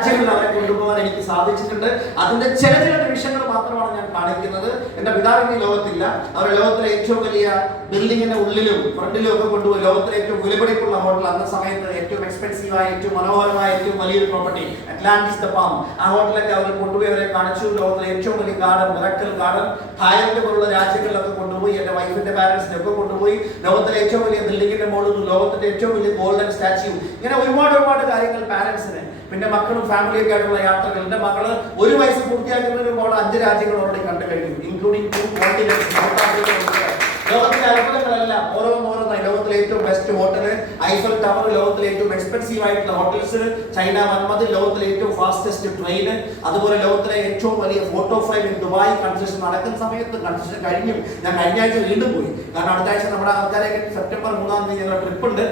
അവരെ കൊണ്ടുപോകാൻ എനിക്ക് സാധിച്ചിട്ടുണ്ട്. അതിന്റെ ചില നിമിഷങ്ങൾ മാത്രമാണ് ഞാൻ കാണിക്കുന്നത്. എന്റെ പിതാവിന് ലോകത്തില്ല. അവർ ലോകത്തിലെ ഏറ്റവും വലിയ ബിൽഡിങ്ങിന്റെ ഉള്ളിലും ഫ്രണ്ടിലും ഒക്കെ കൊണ്ടുപോയി ലോകത്തിലെ ഏറ്റവും വിലപിടിപ്പുള്ള ഹോട്ടൽ, അന്ന സമയത്ത് ഏറ്റവും എക്സ്പെൻസീവായ, ഏറ്റവും മനോഹരമായ, ഏറ്റവും വലിയൊരു പ്രോപ്പർട്ടി അറ്റ്ലാന്റിസ് ദ പാം, ആ ഹോട്ടലൊക്കെ അവർ കൊണ്ടുപോയി അവരെ കാണിച്ചു. ലോകത്തിലെ ഏറ്റവും വലിയ ഗാർഡൻ, മിറക്കൽ ഗാർഡൻ, തായ്ലൻഡ് പോലുള്ള രാജ്യങ്ങളിലൊക്കെ കൊണ്ടുപോയി. എന്റെ വൈഫിന്റെ പാരന്റ്സിനെ ഒക്കെ കൊണ്ടുപോയി. ലോകത്തിലെ ഏറ്റവും വലിയ ബിൽഡിങ്ങിന്റെ മുകളിൽ ലോകത്തിന്റെ ഏറ്റവും വലിയ ഗോൾഡൻ സ്റ്റാച്യു, ഇങ്ങനെ ഒരുപാട് കാര്യങ്ങൾ പാരന്റ്സിന്. പിന്നെ മക്കളും ഫാമിലിയൊക്കെ ആയിട്ടുള്ള യാത്രകൾ. എന്റെ മകള് 1 വയസ്സ് പൂർത്തിയാക്കുന്നതിന് മോൾ 5 രാജ്യങ്ങൾ ഓൾറെഡി കണ്ടു കഴിഞ്ഞു, ഇൻക്ലൂഡിംഗ് 2 കോണ്ടിനെന്റ്സ്. സൗത്ത് ആഫ്രിക്ക ഉൾപ്പെടെ ലോകത്തിലെ അത്ഭുതങ്ങളെല്ലാം ഓരോന്നോരോന്നായി. ലോകത്തിലെ ഏറ്റവും ബെസ്റ്റ് ഹോട്ടൽ ഐഫൽ ടവർ, ലോകത്തിലെ ഏറ്റവും എക്സ്പെൻസീവ് ആയിട്ടുള്ള ഹോട്ടൽസ് ചൈന മന്മഥിൽ, ലോകത്തിലെ ഏറ്റവും ഫാസ്റ്റസ്റ്റ് ട്രെയിൻ, അതുപോലെ ലോകത്തിലെ ഏറ്റവും വലിയ photo frame in Dubai. Construction നടക്കുന്ന സമയത്ത്, കൺസ്ട്രക്ഷൻ കഴിഞ്ഞു. ഞാൻ കഴിഞ്ഞ ആഴ്ച വീണ്ടും പോയി, കാരണം അടുത്ത ആഴ്ച നമ്മുടെ ആൾക്കാരെ സെപ്റ്റംബർ 3-ാം തീയതി ഞങ്ങളുടെ ട്രിപ്പ് ഉണ്ട്,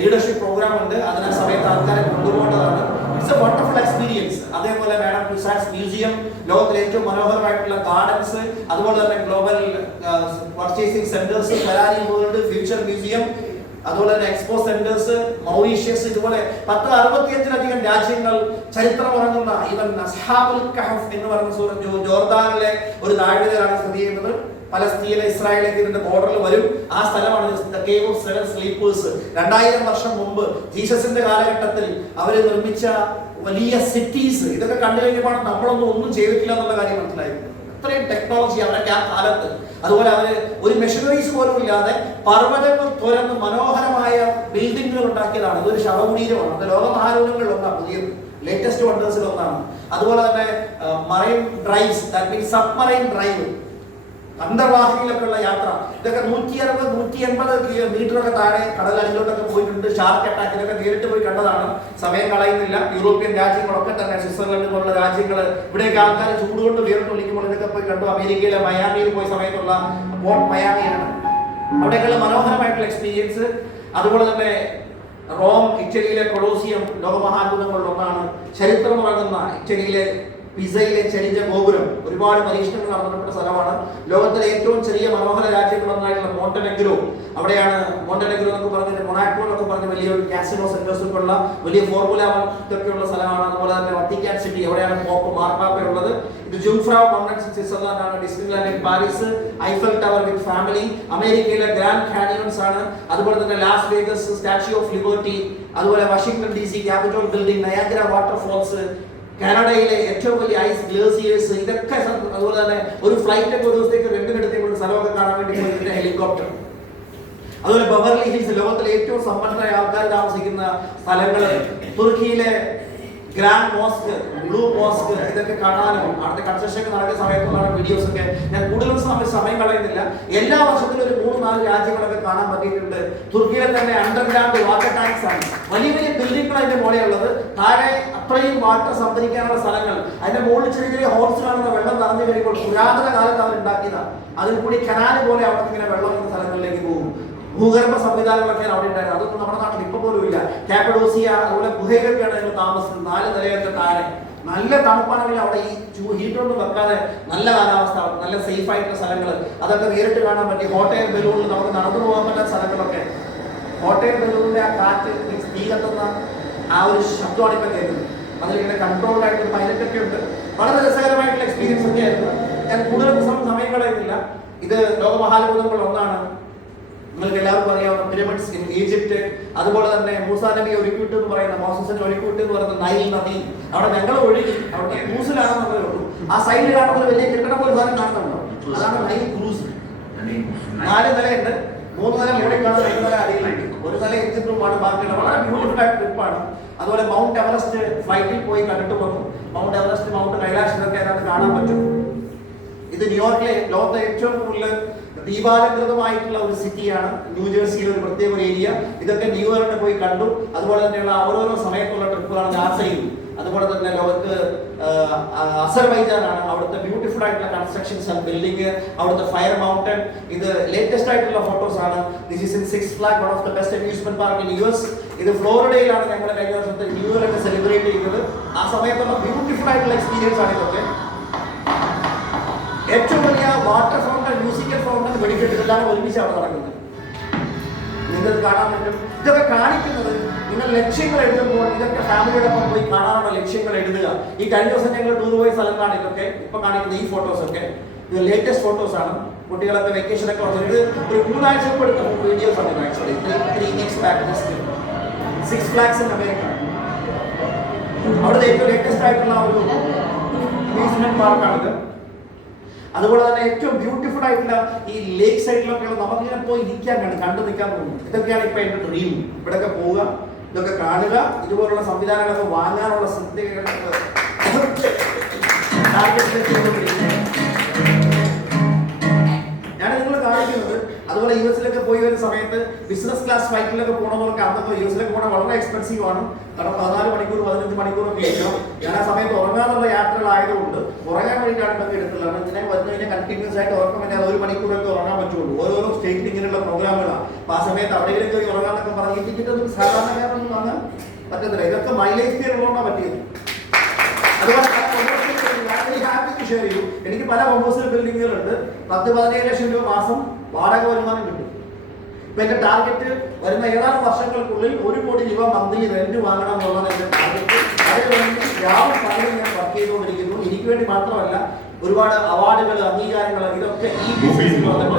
ലീഡർഷിപ്പ് പ്രോഗ്രാം ഉണ്ട്. അതിന് സമയത്ത് ആൾക്കാരെ കൊണ്ടുപോകേണ്ടതാണ്. It's a wonderful experience. അതേപോലെ മാഡം തുസാഡ്സ് മ്യൂസിയം, ലോകത്തിലെ ഏറ്റവും മനോഹരമായിട്ടുള്ള ഗാർഡൻസ്, അതുപോലെ തന്നെ global purchasing centres, Ferrari World, Future Museum, അതുപോലെ തന്നെ എക്സ്പോ സെന്റേഴ്സ്, മൗറീഷ്യസ്, ഇതുപോലെ 65-ലധികം രാജ്യങ്ങൾ, ചരിത്രമുറങ്ങുന്ന ഈവൻ അസ്ഹാബുൽ കഹഫ് എന്ന് പറയുന്ന ജോർദാനിലെ ഒരു താഴ്വരയിലാണ് സ്ഥിതി ചെയ്യുന്നത്. പലസ്തീന ഇസ്രായേലിലേക്ക് ഇതിന്റെ ബോർഡറിൽ വരും. ആ സ്ഥലമാണ് കേവ് ഓഫ് 7 സ്ലീപ്പേഴ്സ്. 2000 വർഷം മുമ്പ് ജീസസിന്റെ കാലഘട്ടത്തിൽ അവര് നിർമ്മിച്ച വലിയ സിറ്റീസ്. ഇതൊക്കെ കണ്ടു കഴിഞ്ഞപ്പോൾ ഒന്നും ചെയ്തിട്ടില്ല എന്നുള്ള കാര്യം മനസ്സിലായിരുന്നു. അത്രയും ടെക്നോളജി അവരൊക്കെ ആ കാലത്ത്. അതുപോലെ അവര് ഒരു മെഷീനറീസ് പോലും ഇല്ലാതെ പർവ്വതങ്ങൾ തുരന്ന് മനോഹരമായ ബിൽഡിങ്ങുകൾ ഉണ്ടാക്കിയതാണ്. ഇതൊരു ശവകുടീരമാണ്. അത് ലോകമഹാലോകങ്ങളിൽ ഒന്നാണ്, പുതിയ ലേറ്റസ്റ്റ് വണ്ടേഴ്സിൽ ഒന്നാണ്. അതുപോലെ തന്നെ marine drives, that means submarine drive, അന്തർവാഹിനിയിലൊക്കെ ഉള്ള യാത്ര. ഇതൊക്കെ 160-180 മീറ്ററൊക്കെ താഴെ കടലടിയിലോട്ടൊക്കെ പോയിട്ടുണ്ട്. ഷാർക്ക് അറ്റാക്കിലൊക്കെ നേരിട്ട് പോയി കണ്ടതാണ്. സമയം കളയുന്നില്ല. യൂറോപ്യൻ രാജ്യങ്ങളൊക്കെ തന്നെ, സ്വിറ്റ്സർലൻഡ് പോലുള്ള രാജ്യങ്ങൾ, ഇവിടെയൊക്കെ ആൾക്കാർ ചൂടുകൊണ്ട് വിയർത്ത് വിളിക്കുമ്പോൾ ഇതൊക്കെ പോയി കണ്ടു. അമേരിക്കയിലെ മയാമിയിൽ പോയ സമയത്തുള്ള പോർട്ട് മയാമിയാണ്. അവിടെയൊക്കെയുള്ള മനോഹരമായിട്ടുള്ള എക്സ്പീരിയൻസ്. അതുപോലെ തന്നെ റോം, ഇറ്റലിയിലെ കൊളോസിയം ലോകമഹാത്ഭുതങ്ങളിൽ ഒന്നാണ്. ചരിത്രം തുടങ്ങുന്ന ഇറ്റലിയിലെ പിസയിലെ ചെരിഞ്ഞ ഗോപുരം, ഒരുപാട് പരീക്ഷണങ്ങൾ നടത്തപ്പെട്ട സ്ഥലമാണ്. ലോകത്തിലെ ഏറ്റവും ചെറിയ മനോഹര രാജ്യങ്ങളൊന്നായിട്ടുള്ള മോണ്ടനെഗ്രോ, അവിടെയാണ് മോണ്ടനെഗ്രോ എന്നൊക്കെ പറഞ്ഞിട്ട് മൊണാക്കോ എന്നൊക്കെ പറഞ്ഞ വലിയൊരു കാസിനോ സെന്റേഴ്സ് ഒക്കെ ഉള്ള വലിയ ഫോർമുല ഇതൊക്കെയുള്ള സ്ഥലമാണ്. അതുപോലെ തന്നെ വത്തിക്കാൻ സിറ്റി, അവിടെയാണ് പോപ്പ് മാർപ്പാപ്പയുള്ളത്. ഇത് ജുംഫ്രൗ മൗണ്ടൻസ് ഇൻ സ്വിറ്റ്സർലൻഡ് ആണ്. Disneyland in Paris, Eiffel Tower with family, അമേരിക്കയിലെ ഗ്രാൻഡ് കാനിയോൺസ് ആണ്. അതുപോലെ തന്നെ Las Vegas, Statue of Liberty, അതുപോലെ Washington DC Capitol Building, Niagara waterfalls, കാനഡയിലെ ഏറ്റവും വലിയ ഐസ് ഗ്ലേസിയേഴ്സ്, ഇതൊക്കെ. അതുപോലെ തന്നെ ഒരു ഫ്ലൈറ്റ് ഒക്കെ ഒരു ദിവസത്തേക്ക് റെന്റിനെടുത്തേക്കുള്ള സ്ഥലമൊക്കെ കാണാൻ വേണ്ടി പോയിട്ട് ഹെലികോപ്റ്റർ. അതുപോലെ ബെവർലി ഹിൽസ്, ലോകത്തിലെ ഏറ്റവും സമ്പന്നരായ ആൾക്കാർ താമസിക്കുന്ന സ്ഥലങ്ങൾ, തുർക്കിയിലെ ഗ്രാൻഡ് മോസ്ക്, ബ്ലൂ മോസ്ക്, ഇതൊക്കെ കാണാനും അവിടുത്തെ കൺസ്ട്രക്ഷൻ ഒക്കെ നടക്കുന്ന സമയത്തുള്ള വീഡിയോസ് ഒക്കെ. ഞാൻ കൂടുതൽ സമയം കളയുന്നില്ല. എല്ലാ വർഷത്തിലും ഒരു 3-4 രാജ്യങ്ങളൊക്കെ കാണാൻ പറ്റിയിട്ടുണ്ട്. തുർക്കിയിലെ തന്നെ അണ്ടർഗ്രാൻഡ് വാട്ടർ ടാങ്ക്സ് ആണ്. വലിയ വലിയ ബിൽഡിങ്ങുകൾ അതിന്റെ മുകളിലുള്ളത്. താഴെ അത്രയും വാട്ടർ സംഭരിക്കാനുള്ള സ്ഥലങ്ങൾ. അതിന്റെ മുകളിൽ ചെറിയ ചെറിയ ഹോൾസ് കാണുന്ന വെള്ളം നിറഞ്ഞു കഴിയുമ്പോൾ പുരാതന കാലത്ത് അവർ ഉണ്ടാക്കിയതാണ്. അതിൽ കൂടി കനാല് പോലെ അവിടെ ഇങ്ങനെ വെള്ളം എന്ന സ്ഥലങ്ങളിലേക്ക് പോകും. ഭൂഗർഭ സംവിധാനങ്ങളൊക്കെ അവിടെ ഉണ്ടായിരുന്നു. അതൊന്നും നമ്മുടെ നാട്ടിൽ ഇപ്പൊ പോലും ഇല്ല. കാപ്പഡോസിയ, അതുപോലെ ഗുഹയിലൊക്കെയാണ് ഞങ്ങൾ താമസിക്കുന്നത്. 4 നിലയൊക്കെ താഴെ. നല്ല തണുപ്പാണെങ്കിൽ അവിടെ ഈ ഹീറ്റൊന്നും വെക്കാതെ നല്ല കാലാവസ്ഥ, നല്ല സേഫ് ആയിട്ടുള്ള സ്ഥലങ്ങൾ, അതൊക്കെ നേരിട്ട് കാണാൻ പറ്റി. ഹോട്ടൽ ബലൂണിൽ നമുക്ക് നടന്നു പോകാൻ പറ്റുന്ന സ്ഥലങ്ങളൊക്കെ. ഹോട്ടൽ ബലൂണിന്റെ ആ കാറ്റ്, തീ കത്തുന്ന ആ ഒരു ശബ്ദമാണ് ഇപ്പൊ കേൾക്കുന്നത്. അതിലിങ്ങനെ കൺട്രോൾഡ് ആയിട്ടുള്ള പൈലറ്റ് ഒക്കെ ഉണ്ട്. വളരെ രസകരമായിട്ടുള്ള എക്സ്പീരിയൻസ് ഒക്കെ ആയിരുന്നു. ഞാൻ കൂടുതൽ സമയം കളയുന്നില്ല. ഇത് ലോകമഹാത്ഭുതങ്ങളിൽ ഒന്നാണ്. നിങ്ങൾക്ക് എല്ലാവർക്കും അറിയാവുന്ന പിരമിഡ്സ് ഇൻ ഈജിപ്റ്റ്, അതുപോലെ തന്നെ മൂസാ നബി ഒരുക്കിവിട്ട് എന്ന് പറയുന്ന, മോസസിനെ ഒരുക്കിവിട്ട് എന്ന് പറയുന്ന നൈൽ നദി. അവിടെ ഞങ്ങൾ ഒഴുകി, അവിടെ ക്രൂസിലാണെന്നുള്ളതേ ഉള്ളൂ. ആ സൈഡിൽ കാണുന്ന വലിയ കെട്ടിടം പോലെ സാധനം കാണുന്നുണ്ടോ? അതാണ് നൈൽ ക്രൂസ്. 4 നിലയുണ്ട്. 3 നില മുകളിൽ കാണുന്ന 2 നില അടിയിലുണ്ട്. 1 നില എക്സിറ്റുമാണ്, ബാക്കിയുള്ള വളരെ ബ്യൂട്ടിഫുൾ ആയിട്ട് ട്രിപ്പാണ്. അതുപോലെ മൗണ്ട് എവറസ്റ്റ് ഫ്ലൈറ്റിൽ പോയി കണ്ടിട്ട് വന്നു. മൗണ്ട് എവറസ്റ്റ്, മൗണ്ട് കൈലാഷ്, ഇതൊക്കെ അതിനകത്ത് കാണാൻ പറ്റും. ഇത് ന്യൂയോർക്കിലെ ലോകത്തെ ഏറ്റവും കൂടുതൽ ദീപാലംകൃതമായിട്ടുള്ള ഒരു സിറ്റിയാണ്. ന്യൂജേഴ്സിയിലെ ഒരു പ്രത്യേക ഒരു ഏരിയ. ഇതൊക്കെ ന്യൂയോർക്കിൽ പോയി കണ്ടു. അതുപോലെ തന്നെയുള്ള ഓരോരോ സമയത്തുള്ള ട്രിപ്പുകളാണ് നാസയും. അതുപോലെ തന്നെ ലോകത്ത് അസർബൈജാനാണ്. അവിടുത്തെ ബ്യൂട്ടിഫുൾ ആയിട്ടുള്ള കൺസ്ട്രക്ഷൻസ് ആൻഡ് ബിൽഡിംഗ്, അവിടുത്തെ ഫയർ മൗണ്ടൻ. ഇത് ലേറ്റസ്റ്റ് ആയിട്ടുള്ള ഫോട്ടോസ് ആണ്. This is in six flag, one of the best amusement park in US. ഇത് ഫ്ലോറിഡയിലാണ് ഞങ്ങൾ കഴിഞ്ഞ വർഷത്തെ ന്യൂ ഇയർ ഒക്കെ സെലിബ്രേറ്റ് ചെയ്യുന്നത്. ആ സമയത്തുള്ള ബ്യൂട്ടിഫുൾ ആയിട്ടുള്ള എക്സ്പീരിയൻസ് ആണ് ഇതൊക്കെ. ഏറ്റവും വലിയ വാട്ടർ ഫൗണ്ടൻ, മ്യൂസിക്കൽ ഫൗണ്ടൻ, വെടിക്കെട്ട്, എല്ലാം ഒരുമിച്ചാണ് നടക്കുന്നത്. നിങ്ങൾക്ക് കാണാൻ പറ്റും. ഇതൊക്കെ കാണിക്കുന്നത് നിങ്ങൾ ലക്ഷ്യങ്ങൾ എഴുതുമ്പോൾ ഇതൊക്കെ ഫാമിലിയോടൊപ്പം പോയി കാണാനുള്ള ലക്ഷ്യങ്ങൾ എഴുതുക. ഈ കഴിഞ്ഞ ദിവസം ഞങ്ങൾ ടൂർ പോയ സ്ഥലത്താണ് ഇതൊക്കെ ഇപ്പൊ കാണിക്കുന്ന ഈ ഫോട്ടോസ് ഒക്കെ. ഇത് ലേറ്റസ്റ്റ് ഫോട്ടോസ് ആണ്. കുട്ടികളൊക്കെ വെക്കേഷൻ ഒക്കെ വന്നത് ഒരു 3 ആഴ്ച എടുത്ത വീഡിയോസ് ആണ്. Actually 3 weeks back just 6 Flags in America. അവിടെ ഏറ്റവും ലേറ്റസ്റ്റ് ആയിട്ടുള്ള ഒരു അമ്യൂസ്മെന്റ് പാർക്കാണിത്. അതുപോലെ തന്നെ ഏറ്റവും ബ്യൂട്ടിഫുൾ ആയിട്ടുള്ള ഈ ലേക്ക് സൈഡിലൊക്കെ നമുക്കിങ്ങനെ പോയി ഇരിക്കാൻ കണ്ടു നിൽക്കാൻ തോന്നുന്നു. ഇതൊക്കെയാണ് ഇപ്പൊ എന്റെ ഡ്രീം. ഇവിടെയൊക്കെ പോവുക, ഇതൊക്കെ കാണുക, ഇതുപോലുള്ള സംവിധാനങ്ങളൊക്കെ വാങ്ങാനുള്ള ഞാൻ നിങ്ങൾ കാണിക്കുന്നത്. അതുപോലെ US-ലൊക്കെ പോയി വരുന്ന സമയത്ത് ബിസിനസ് ക്ലാസ് ഫ്ലൈറ്റിലൊക്കെ പോകണമെന്നൊക്കെ അന്നൊക്കെ US-ലൊക്കെ പോകണം വളരെ എക്സ്പെൻസീവ് ആണ്. കാരണം 14 മണിക്കൂർ 15 മണിക്കൂറൊക്കെ ഇരിക്കണം. ഞാൻ ആ സമയത്ത് ഉറങ്ങാനുള്ള യാത്രകളായതുകൊണ്ട് ഉറങ്ങാൻ വേണ്ടിയിട്ടാണ് ഇതൊക്കെ എടുത്തുള്ളത്. ഇതിനെ വന്നു കഴിഞ്ഞാൽ കണ്ടിന്യൂസ് ആയിട്ട് ഉറക്കം വേണ്ടി 1 മണിക്കൂറൊക്കെ ഉറങ്ങാൻ പറ്റുള്ളൂ. ഓരോരോ സ്റ്റേറ്റിൽ ഇങ്ങനെയുള്ള പ്രോഗ്രാമുകളാണ്. അപ്പൊ ആ സമയത്ത് അവിടെയൊക്കെ കയറി ഉറങ്ങാനൊക്കെ പറഞ്ഞ് ടിക്കറ്റ് ഒന്നും സാധാരണക്കാരൊന്നും വാങ്ങാൻ പറ്റത്തില്ല. ഇതൊക്കെ മൈ ലൈഫ് സ്റ്റൈൽ ഉള്ളതുകൊണ്ടാണ് പറ്റിയത്. അതുപോലെ ഷെയർ ചെയ്തു. എനിക്ക് പല കൊമേഴ്സ്യൽ ബിൽഡിങ്ങുകളുണ്ട്. 10-17 ലക്ഷം രൂപ മാസം വാടക വരുമാനം കിട്ടും. ഇപ്പൊ എന്റെ ടാർഗറ്റ് വരുന്ന ഏതാനും വർഷങ്ങൾക്കുള്ളിൽ 1 കോടി രൂപ മന്ത്ലി റെന്റ് വാങ്ങണം എന്നുള്ളതാണ് എന്റെ ടാർഗറ്റ്. അതിനുവേണ്ടി രാവും പകലും ഞാൻ വർക്ക് ചെയ്തുകൊണ്ടിരിക്കുന്നു. എനിക്ക് വേണ്ടി മാത്രമല്ല, ഒരുപാട് അവാർഡുകൾ, അംഗീകാരങ്ങൾ ഇതൊക്കെ ഈ ബിസിനസ്സിൽ വന്നിട്ട്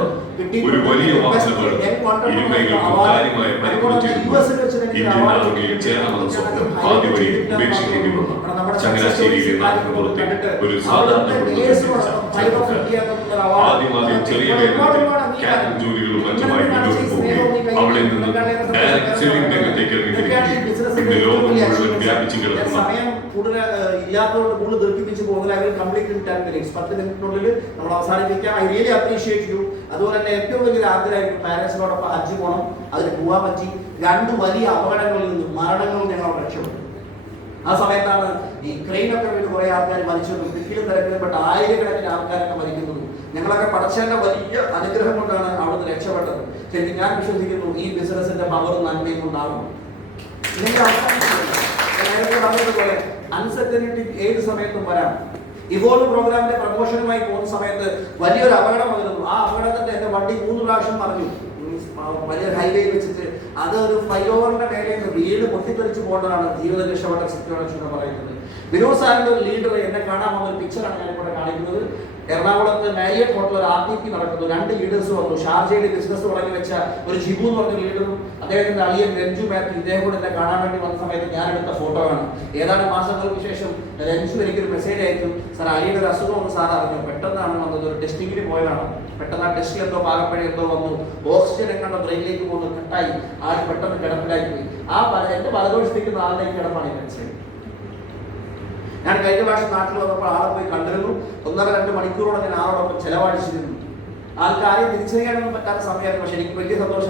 ചങ്ങനാശ്ശേരിയിലെ നാട്ടിൻപുറത്തെ ഒരു സാധാരണ ആദ്യമാദ്യം ചെറിയ വേതനത്തിൽ കാറ്ററിംഗ് ജോലികളും മറ്റുമായി മുന്നോട്ട് പോവുകയും അവിടെ നിന്ന് ഡയറക്ട് സെല്ലിംഗ് രംഗത്തേക്ക് ഇറങ്ങിത്തിരിക്കുകയും ഇന്ന് ലോകം മുഴുവൻ വ്യാപിച്ചു കിടക്കുന്ന ഇല്ലാത്തതുകൊണ്ട് കൂടുതൽ ദീർഘിപ്പിച്ച് പോകുന്നില്ല. 10 മിനിറ്റിനുള്ളിൽ നമ്മൾ അവസാനിപ്പിക്കാം. I really appreciate you. അതുപോലെ തന്നെ ഏറ്റവും വലിയൊരു ആഗ്രഹമായിരുന്നു പാരൻസിനോടൊപ്പം ഹജ്ജ് പോകണം. അതിന് പോകാൻ പറ്റി. 2 വലിയ അപകടങ്ങളിൽ നിന്നും മരണങ്ങളിൽ ഞങ്ങൾ രക്ഷപ്പെട്ടു. ആ സമയത്താണ് ഈ ക്രെയിനൊക്കെ വീട് കുറെ ആൾക്കാർ മരിച്ചതും തിക്കിലും തിരക്കിൽപ്പെട്ട ആയിരക്കണക്കിന് ആൾക്കാരൊക്കെ മരിക്കുന്നതും. ഞങ്ങളൊക്കെ പടച്ചേന്റെ വലിയ അനുഗ്രഹം കൊണ്ടാണ് അവിടുന്ന് രക്ഷപ്പെട്ടത്. ശരിക്കും ഞാൻ വിശ്വസിക്കുന്നു ഈ ബിസിനസിന്റെ പവറും നന്മയും കൊണ്ടാകും. നേരത്തെ പറഞ്ഞതുപോലെ അൺസർട്ടനിറ്റി ഏത് സമയത്തും വരാം. ഇവോൾവ് പ്രോഗ്രാമിന്റെ പ്രമോഷനുമായി പോകുന്ന സമയത്ത് വലിയൊരു അപകടം വരുന്നു. ആ അപകടത്തിന്റെ എന്റെ വണ്ടി 3 പ്രാവശ്യം മറിഞ്ഞു. വലിയ ഹൈവേ വെച്ചിട്ട് അത് ഒരു ഫ്ലൈ ഓവറിന്റെ മേലെ വീട് പൊട്ടിത്തെറിച്ച് പോകേണ്ടതാണ് ജീവിതം രക്ഷപ്പെട്ട സിറ്റുവേഷൻ എന്ന് പറയുന്നത്. വിനോദ് സാറിന്റെ ഒരു ലീഡർ എന്നെ കാണാൻ വന്ന ഒരു പിക്ചറാണ് ഞാൻ ഇവിടെ കാണിക്കുന്നത്. എറണാകുളത്ത് മാരിയറ്റ് ഹോട്ടൽ ഒരു RTP നടക്കുന്നു. 2 ലീഡേഴ്സ് വന്നു. ഷാർജയിൽ ബിസിനസ് തുടങ്ങി വെച്ച ഒരു ജിബു എന്ന് പറഞ്ഞ ലീഡറും അദ്ദേഹത്തിന്റെ അളിയൻ രഞ്ജു മാത്യു, ഇദ്ദേഹം കൂടെ എന്നെ കാണാൻ വേണ്ടി വന്ന സമയത്ത് ഞാൻ എടുത്ത ഫോട്ടോ ആണ്. ഏതാനും മാസങ്ങൾക്ക് ശേഷം രഞ്ജു എനിക്കൊരു മെസ്സേജ് അയക്കും, സാർ അലിയുടെ ഒരു അസുഖമൊന്നും സാർ അറിഞ്ഞു, പെട്ടെന്നാണ് വന്നത്, ഒരു ടെസ്റ്റിങ്ങിന് പോയതാണ്, പെട്ടെന്ന് ആ ടെസ്റ്റിൽ എന്തോ പാകപ്പഴ എന്തോ വന്നു, ഓക്സിജൻ എങ്ങാണ്ട് ബ്രെയിനിലേക്ക് പോകുന്നു, കട്ടായി, ആൾ പെട്ടെന്ന് കിടപ്പിലായി പോയി. എന്റെ വലതുവശത്തേക്ക് ആളിലേക്ക് കിടപ്പാണ് ഈ മെസ്സേജ്. ഞാൻ കഴിഞ്ഞ പ്രാവശ്യം നാട്ടിൽ വന്നപ്പോൾ ആളെ പോയി കണ്ടിരുന്നു. 1.5-2 മണിക്കൂറോടെ ഞാൻ ആളോടൊപ്പം ചെലവഴിച്ചിരുന്നു. ആൾക്കാരെ തിരിച്ചറിയാനൊന്നും പറ്റാത്ത സമയമായിരുന്നു. പക്ഷെ എനിക്ക് വലിയ സന്തോഷം